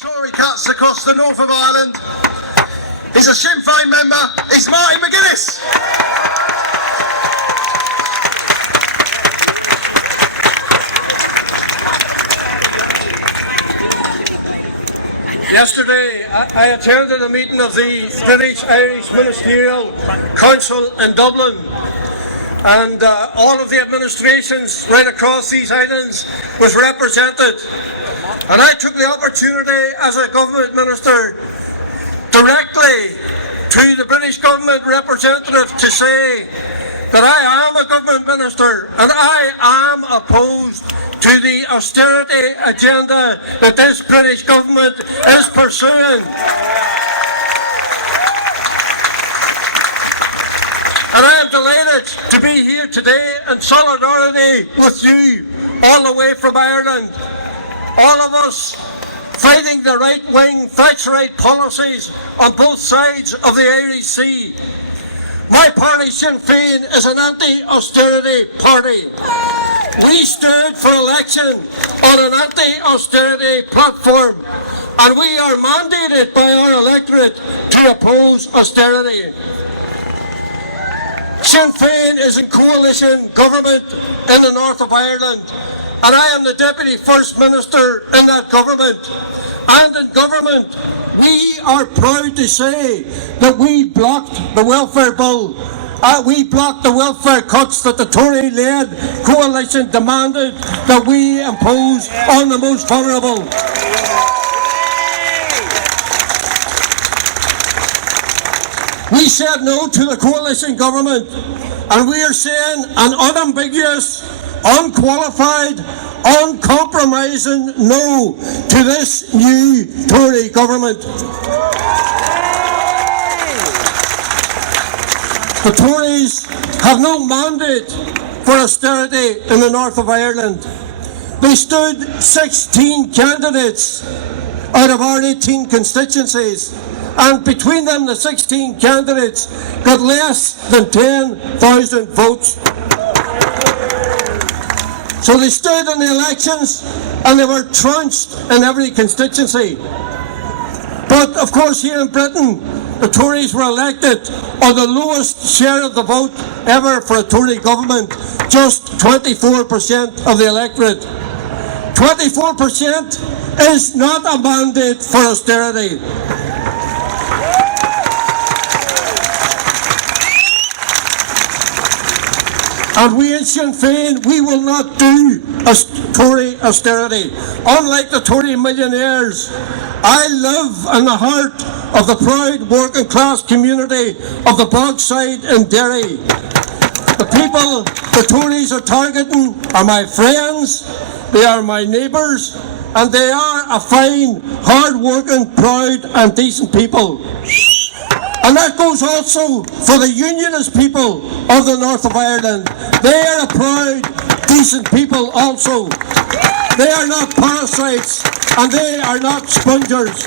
Tory cuts across the north of Ireland. He's a Sinn Féin member. He's Martin McGuiness. Yesterday, I attended a meeting of the British-Irish Ministerial Council in Dublin, and all of the administrations right across these islands was represented. And I took the opportunity as a government minister directly to the British government representative to say that I am a government minister and I am opposed to the austerity agenda that this British government is pursuing. And I am delighted to be here today in solidarity with you all the way from Ireland. All of us fighting the right-wing Thatcherite policies on both sides of the Irish Sea. My party, Sinn Féin, is an anti-austerity party. We stood for election on an anti-austerity platform, and we are mandated by our electorate to oppose austerity. Sinn Féin is in coalition government in the north of Ireland, and I am the Deputy First Minister in that government. And in government, we are proud to say that we blocked the welfare bill. We blocked the welfare cuts that the Tory-led coalition demanded that we impose on the most vulnerable. We said no to the coalition government, and we are saying an unambiguous, unqualified, uncompromising no to this new Tory government. The Tories have no mandate for austerity in the north of Ireland. They stood 16 candidates out of our 18 constituencies, and between them the 16 candidates got less than 10,000 votes. So they stood in the elections and they were trounced in every constituency. But of course here in Britain, the Tories were elected on the lowest share of the vote ever for a Tory government, just 24% of the electorate. 24% is not a mandate for austerity. And we in Sinn Féin, we will not do Tory austerity. Unlike the Tory millionaires, I live in the heart of the proud working class community of the Bogside in Derry. The people the Tories are targeting are my friends, they are my neighbours, and they are a fine, hard-working, proud and decent people. And that goes also for the unionist people of the north of Ireland. They are a proud, decent people also. They are not parasites and they are not spongers.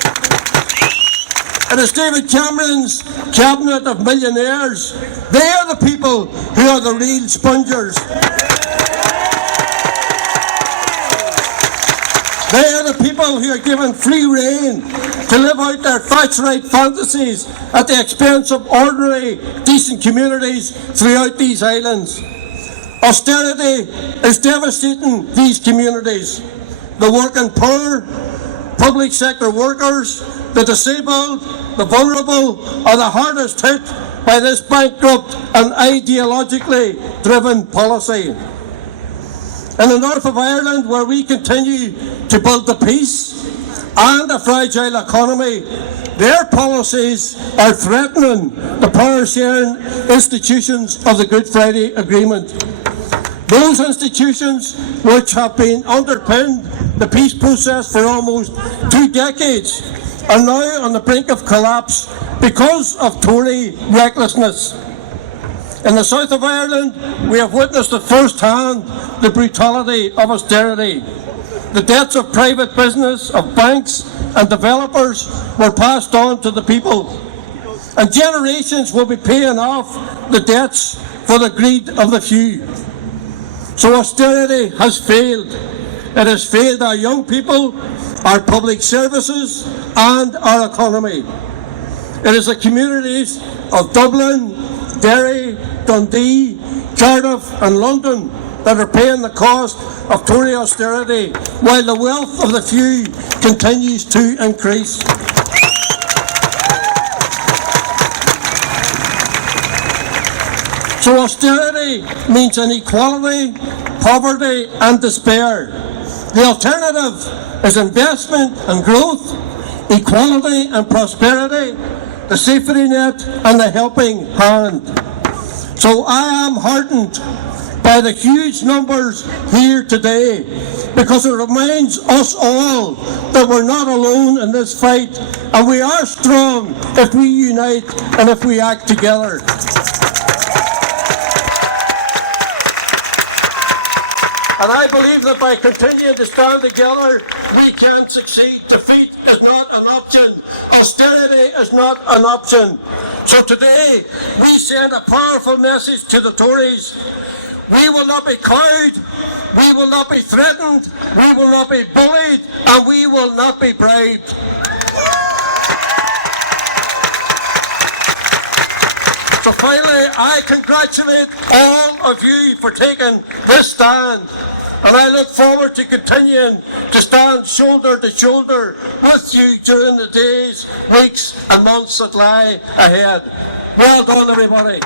It is David Cameron's cabinet of millionaires. They are the people who are the real spongers. They are the people who are given free rein to live out their Thatcherite fantasies at the expense of ordinary, decent communities throughout these islands. Austerity is devastating these communities. The working poor, public sector workers, the disabled, the vulnerable are the hardest hit by this bankrupt and ideologically driven policy. In the north of Ireland, where we continue to build the peace and a fragile economy, their policies are threatening the power-sharing institutions of the Good Friday Agreement. Those institutions which have been underpinned the peace process for almost 2 decades are now on the brink of collapse because of Tory recklessness. In the south of Ireland, we have witnessed at first hand the brutality of austerity. The debts of private business, of banks and developers were passed on to the people. And generations will be paying off the debts for the greed of the few. So austerity has failed. It has failed our young people, our public services and our economy. It is the communities of Dublin, Derry, Dundee, Cardiff and London that are paying the cost of Tory austerity, while the wealth of the few continues to increase. So austerity means inequality, poverty and despair. The alternative is investment and growth, equality and prosperity, the safety net and the helping hand. So I am heartened by the huge numbers here today, because it reminds us all that we're not alone in this fight, and we are strong if we unite and if we act together. And I believe that by continuing to stand together, we can succeed. Defeat is not an option. Austerity is not an option. So today, we send a powerful message to the Tories. We will not be cowed, we will not be threatened, we will not be bullied, and we will not be bribed. So finally, I congratulate all of you for taking this stand, and I look forward to continuing to stand shoulder to shoulder with you during the days, weeks and months that lie ahead. Well done, everybody.